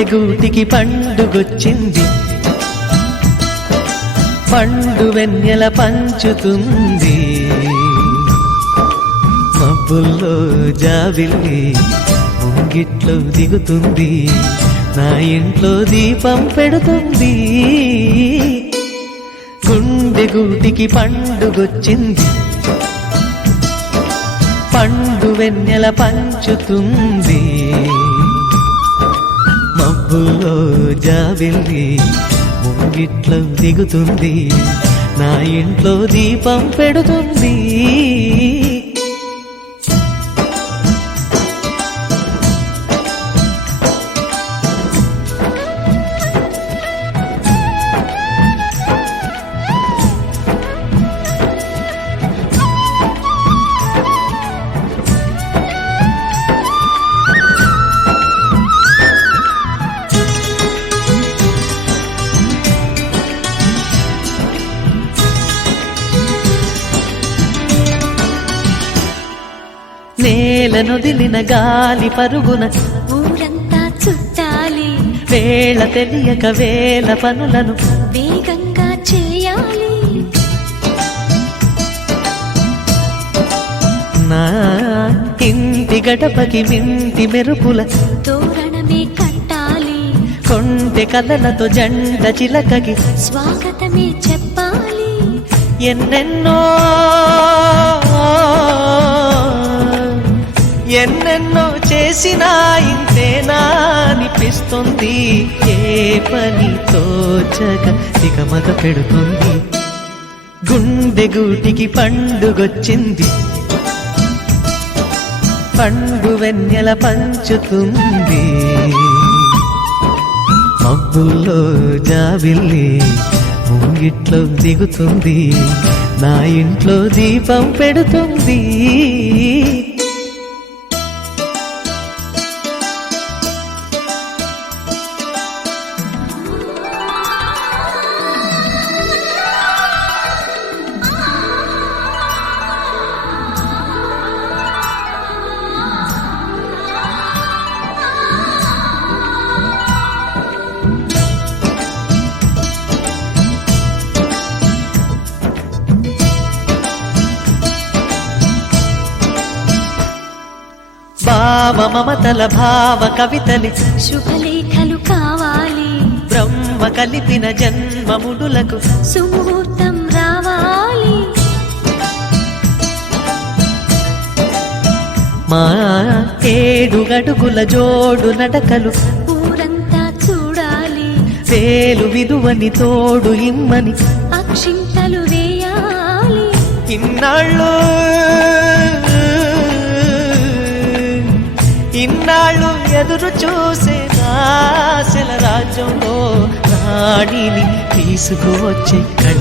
గుండె గూటికి పండుగొచ్చింది, పండు వెన్నెల పంచుతుంది. మబ్బుల్లో జాబిల్లి ముంగిట్లో దిగుతుంది, నా ఇంట్లో దీపం పెడుతుంది. గుండె గూటికి పండుగొచ్చింది, పండు వెన్నెల పంచుతుంది. మబ్బుల్లో జాబిల్లి ముంగిట్లో దిగుతుంది, నా ఇంట్లో దీపం పెడుతుంది. నేలనొదిలిన గాలి పరుగున ఊరంతా చుట్టాలి, వేళ తెలియక వేల పనులను వేగంగా చేయాలి. నా ఇంటి గడపకి మింటి మెరుపుల తోరణమే కట్టాలి, కొంటె కలలతో జంట చిలకకి స్వాగతమే చెప్పాలి. ఎన్నెన్నో ఎన్నెన్నో చేసినా ఇంతేనా అనిపిస్తుంది. ఏ పని తోచక దిగమగ పెడుతుంది. గుండె గూటికి పండుగొచ్చింది, పండు వెన్నెల పంచుతుంది. మబ్బుల్లో జాబిల్లి ముంగిట్లో దిగుతుంది, నా ఇంట్లో దీపం పెడుతుంది. భావ మమతల భావ కవితలి శుభలేఖలు కావాలి, బ్రహ్మ కలిపిన జన్మముడులకు సుముహూర్తం రావాలి. మా ఏడు గడుగుల జోడు నడకలు ఊరంతా చూడాలి, వేలు విలువని తోడు ఇమ్మని అక్షింతలు వేయాలి. ఇన్నాళ్ళు ఎదురు చూసే ఆశల రాజ్యంలో రాణిని తీసుకువచ్చే కళ